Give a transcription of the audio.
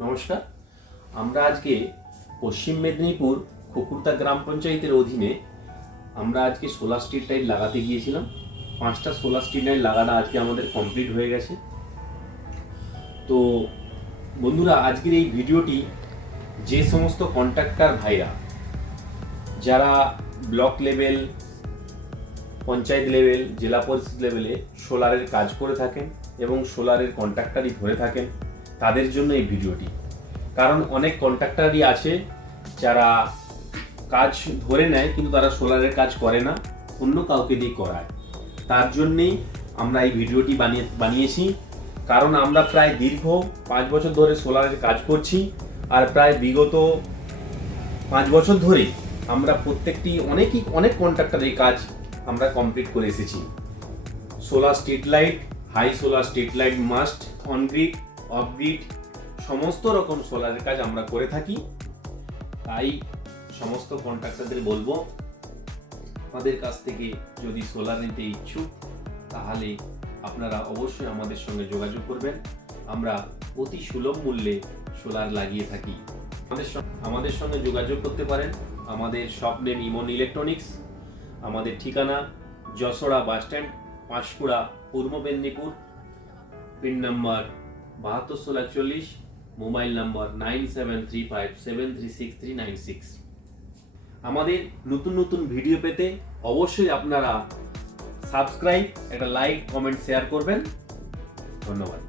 নমস্কার। আমরা আজকে পশ্চিম মেদিনীপুর খুকুরদা গ্রাম পঞ্চায়েতের অধীনে আমরা আজকে সোলার স্ট্রিট লাইট লাগাতে গিয়েছিলাম। 5টা সোলার স্ট্রিট লাইট লাগানো আজকে আমাদের কমপ্লিট হয়ে গেছে। তো বন্ধুরা, আজকের এই ভিডিওটি যে সমস্ত কন্ট্রাক্টর ভাইরা যারা ব্লক লেভেল, পঞ্চায়েত লেভেল, জেলা পরিষদ লেভেলে সোলারের কাজ করে থাকেন এবং সোলারের কন্ট্রাক্টরই ধরে থাকেন, তাদের জন্য এই ভিডিওটি। কারণ অনেক কন্ট্রাক্টরই আছে যারা কাজ ধরে নেয় কিন্তু তারা সোলারের কাজ করে না, অন্য কাউকে দিয়ে করায়। তার জন্যেই আমরা এই ভিডিওটি বানিয়েছি। কারণ আমরা প্রায় দীর্ঘ 5 বছর ধরে সোলারের কাজ করছি, আর প্রায় বিগত 5 বছর ধরে আমরা প্রত্যেকটি অনেক কন্ট্রাক্টরের কাজ আমরা কমপ্লিট করে এসেছি। Solar street light, high solar street light, mast, on grid, off grid, সমস্ত রকম সোলারের কাজ আমরা করে থাকি। তাই সমস্ত কন্ট্রাক্টরদের বলবো, আমাদের কাছ থেকে যদি সোলার নিতে ইচ্ছুক তাহলে আপনারা অবশ্যই আমাদের সঙ্গে যোগাযোগ করবেন। আমরা অতি সুলভ মূল্যে সোলার লাগিয়ে থাকি। আমাদের সঙ্গে যোগাযোগ করতে পারেন। আমাদের শপ নেম ইমন ইলেকট্রনিক্স। আমাদের ঠিকানা যশোড়া বাসস্ট্যান্ড, পাঁশকুড়া, পূর্ব Medinipur. Pin number 7216, mobile number 9735736396। আমাদের নতুন ভিডিও পেতে অবশ্যই আপনারা সাবস্ক্রাইব, একটা লাইক, কমেন্ট, শেয়ার করবেন। ধন্যবাদ।